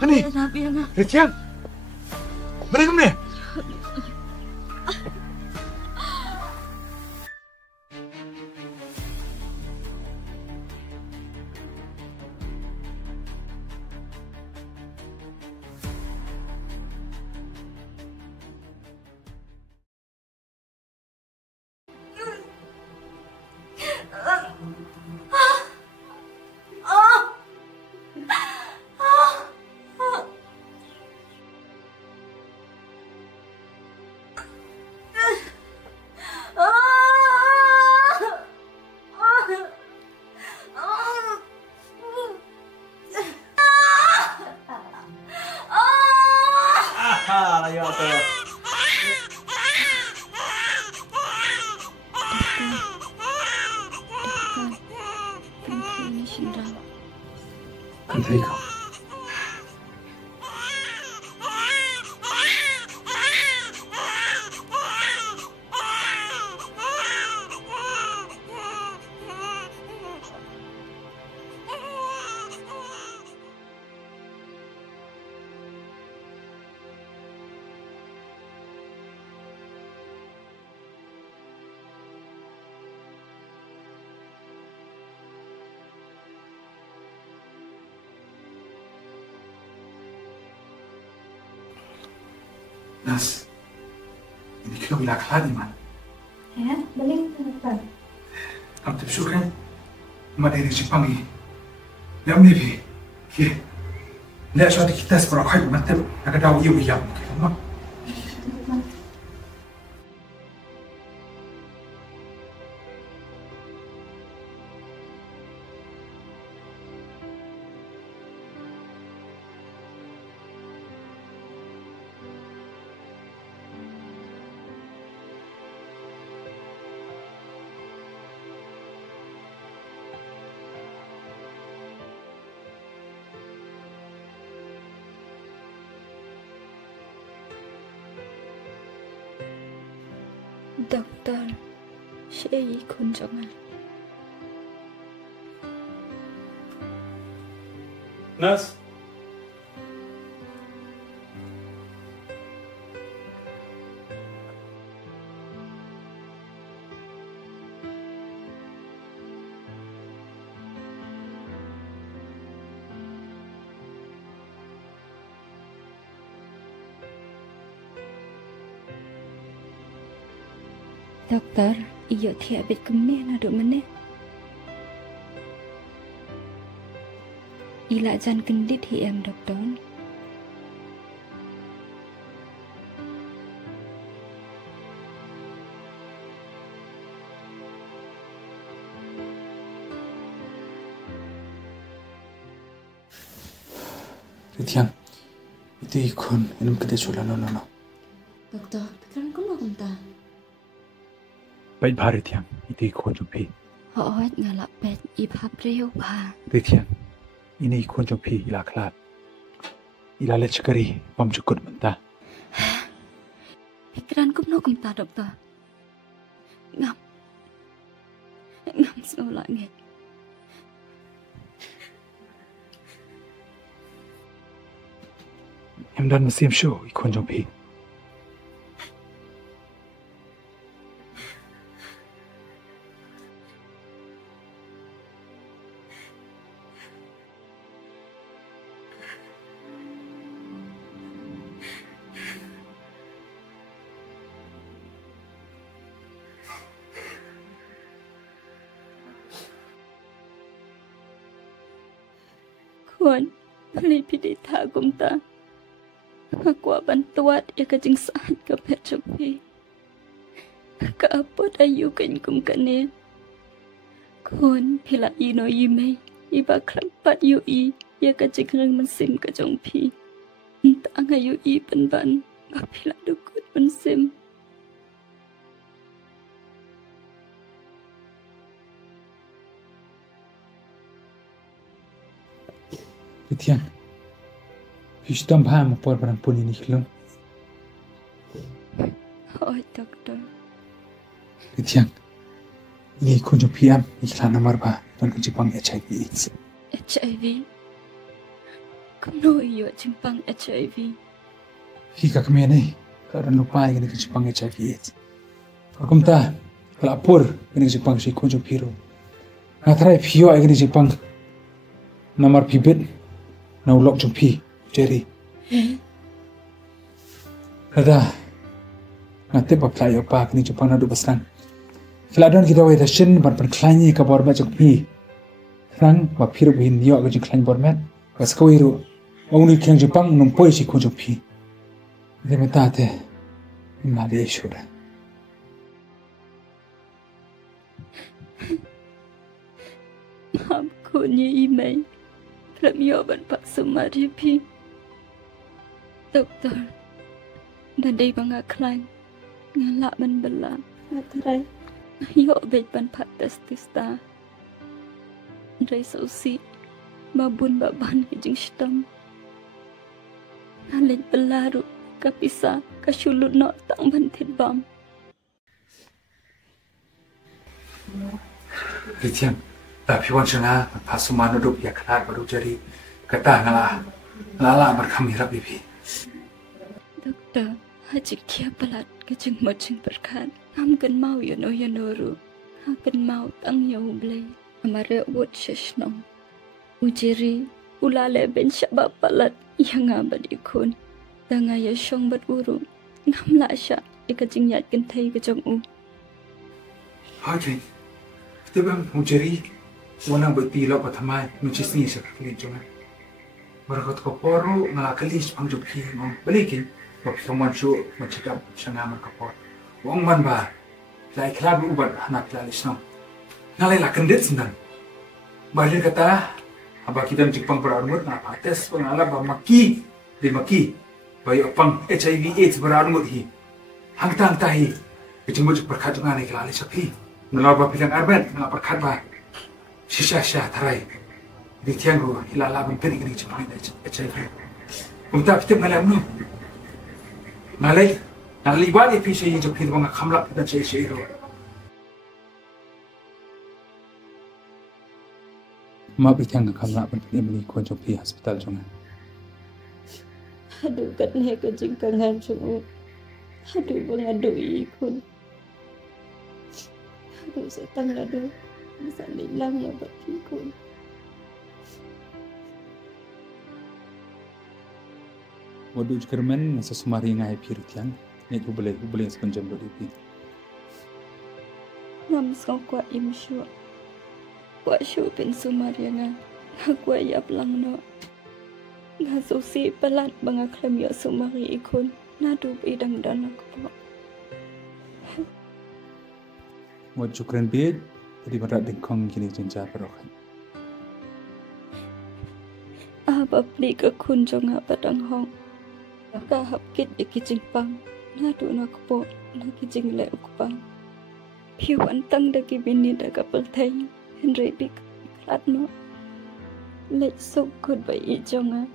Kani? Retiang. Mana kamu ni? Anh thấy không? Nas, ini kita bilang keladi man. Ya, balik kenapa? Kamu tu syukur, mak dari Jepang ni. Yang ni bi, ye, nak suatu kita seberapa kali mati, nak tahu iu yang kita mak. Dokter, saya kunjungan. Nas. Dokter, iya tiap bit kemih nak duk meneh. Ila jan kendit hi em dokter. Retiang, itu ikon, enam kita cula no. Dokter, pikiran kau nak entah. Baik baharit yang itu ikon jumpi. Hoat ngalak pet ibhab reu ba. Retiang, ini ikon jumpi ila kelat. Ila lecekari pam cukup mentah. Pikiran kau nak entah dokter. Ngam senolak ni. Em dan mesim show ikon jumpi. Kuan, beli pilih tagum ta. Aku bantuat ia kajing saat ke pecopi. Ke apa dayu kan kane. Kuan pila ino ime iba krampat yu I ia kajing reng mesim kajong pi. Entah ngayu I penban pila dukut mesim. Retiang, histam baham por barang pun ini kelon. Oh dokter. Retiang, ini ikon jumpi am iklan nomor bah dan Jepang HIV/AIDS. HIV? Kuno iyo Jepang HIV. Hika kami ni karena lupa ini ke Jepang HIV/AIDS. Perkumta lapor ini ke Jepang si kunjung piro. Ngatrai pio ini Jepang namar pibet na ulok jumpi Jerry. Ada ngate baplai apa ini Jepang na dubastan. Filadon kita wai dashin ban klanya ka bormet jumpi. Rang ba piro bin yo ke klanya bormet. Pas kawiru Only keng Jepang non puoi si kunjupi. Limitate ma riesura. Mampunya imai. Ramyoban Pak Sumaripi. Doktor. Nadai bangga klan. Ngalak man bela. Ngatrai. Yo bej ban Pak Testista. Rai sausi. Mabun baban kijing stam. Ngalek belaru kapisa kasulut no tang bantit bam. Ritian, tapi wan sana pasumano duk ya kelar baru jadi kata ngala berkami rapi bi. Doktor, haji kia pelat kejeng mojeng berkat. Ham kan mau yanoru. Ha kan mau tang yau blay. Amare wot sheshnong. Ujiri ulale ben syabab palat yang abad ikun. Danga ya syong bat uru. Ngam la sya ikajing yat kentai kejong u. Hai, kita bang ujiri wanang berpi lo patamai nucis ni sekali jangan. Mereka koporu ngalakelis pangjupi ngom belikin. Bab someone show mencegah sana merkapor. Wong man ba, lai kelab ubat anak lalis nom. Ngalai lah kendet sendan. Balik kata, abah kita mencipang beranmut na pates pengalap ba maki di maki. Bayi opang HIV/AIDS beranmut hi. Hang tang tahi. Kecemut berkat dengan ni lalis api. Ngalap ba pilang arben ngalap berkat ba. Sisa tarai. Di tianggu hilala bemperi kini cipang HIV. Umta pitip ngalam no. Ngalai balik pisah ini jauh kita bangga kamlap dan saya itu. Maaf itu yang kamlap penting beli kuan jauh hospital jangan. Aduh kat ni kejing kangan sungu. Aduh bangadu ikun. Aduh setang aduh. Bisa hilang ya berikun. Waduh kermen sesumari ngai piru tiang. Ini boleh sepenjam beripi. Ngam skau kuat imsyu. Kuat syu pin sumari nga. Kuat ya pelang no. Nga susi pelat bangga klem ya sumari ikun. Nadu bidang dan aku. Waduh keren bed. Jadi berat dengkong kini jenja perokan. Apa beli ke kunjung apa dang hong. Kahap kit ikijing pang. Nadu nak po nakijing le ukpang. Piwan tang dagi bini daga peltai. Henry bik krat no. Let's so good by ijonga.